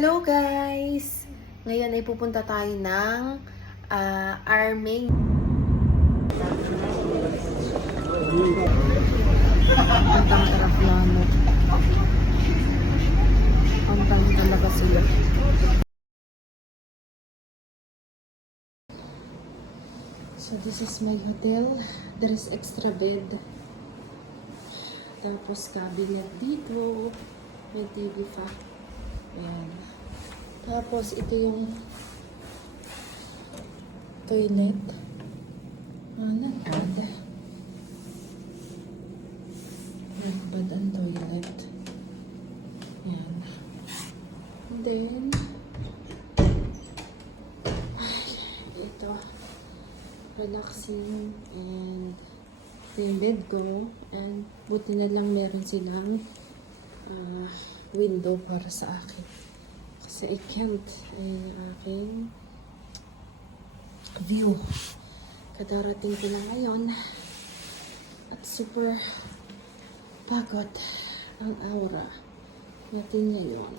Hello guys! Ngayon ay pupunta tayo ng Arming. Pantang Taraplano. Pantang talaga sila. So this is my hotel. There is extra bed. Tapos cabinet dito. May TV pa. Ayan. Tapos, ito yung toilet. Nagbad. Nagbad ang toilet. Ayan. And then, ito. Relaxing. And, ito yung bed ko. And, buti na lang meron silang window para sa akin. Kasi I can't aking view. Kadarating ko na ngayon at super pagod ang aura natin ngayon.